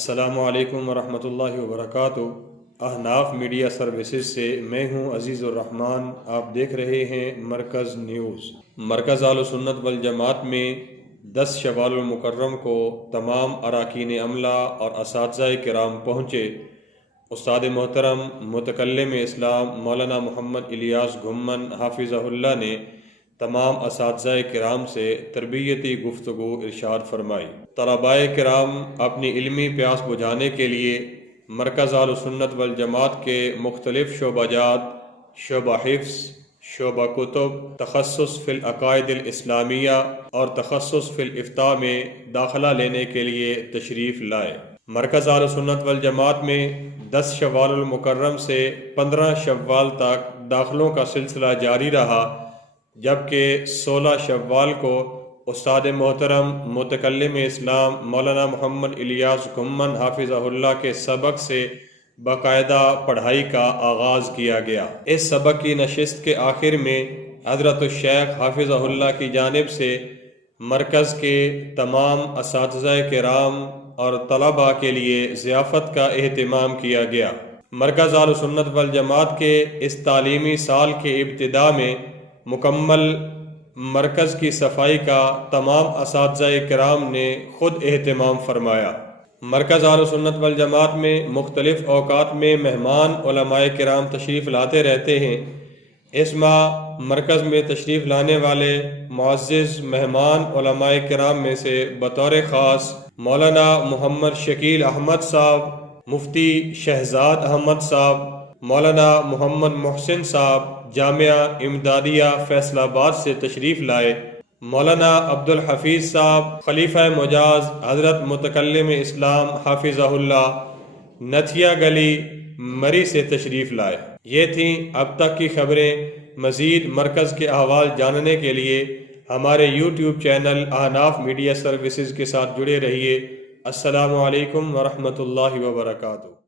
السلام علیکم ورحمۃ اللہ وبرکاتہ۔ احناف میڈیا سروسز سے میں ہوں عزیز الرحمن۔ آپ دیکھ رہے ہیں مرکز نیوز۔ مرکز اہل سنت والجماعت میں 10 شوال المکرم کو تمام اراکین عملہ اور اساتذہ کرام پہنچے۔ استاد محترم متکلم اسلام مولانا محمد الیاس گھمن حافظہ اللہ نے تمام اساتذہ کرام سے تربیتی گفتگو ارشاد فرمائی۔ طلباء کرام اپنی علمی پیاس بجھانے کے لیے مرکز اہل سنت والجماعت کے مختلف شعبہ جات، شعبہ حفظ، شعبہ کتب، تخصص فی العقائد الاسلامیہ اور تخصص فی الافتاء میں داخلہ لینے کے لیے تشریف لائے۔ مرکز اہل سنت والجماعت میں 10 شوال المکرم سے 15 شوال تک داخلوں کا سلسلہ جاری رہا، جبکہ 16 شوال کو استاد محترم متکلم اسلام مولانا محمد الیاس گھمن حافظہ اللہ کے سبق سے باقاعدہ پڑھائی کا آغاز کیا گیا۔ اس سبق کی نشست کے آخر میں حضرت الشیخ حافظہ اللہ کی جانب سے مرکز کے تمام اساتذہ کرام اور طلباء کے لیے ضیافت کا اہتمام کیا گیا۔ مرکز اہل سنت والجماعت کے اس تعلیمی سال کے ابتدا میں مکمل مرکز کی صفائی کا تمام اساتذہ کرام نے خود اہتمام فرمایا۔ مرکز اہل سنت والجماعت میں مختلف اوقات میں مہمان علماء کرام تشریف لاتے رہتے ہیں۔ اس ماہ مرکز میں تشریف لانے والے معزز مہمان علماء کرام میں سے بطور خاص مولانا محمد شکیل احمد صاحب، مفتی شہزاد احمد صاحب، مولانا محمد محسن صاحب جامعہ امدادیہ فیصل آباد سے تشریف لائے۔ مولانا عبدالحفیظ صاحب خلیفہ مجاز حضرت متکلم اسلام حافظہ اللہ نتھیا گلی مری سے تشریف لائے۔ یہ تھیں اب تک کی خبریں۔ مزید مرکز کے احوال جاننے کے لیے ہمارے یوٹیوب چینل احناف میڈیا سروسز کے ساتھ جڑے رہیے۔ السلام علیکم ورحمۃ اللہ وبرکاتہ۔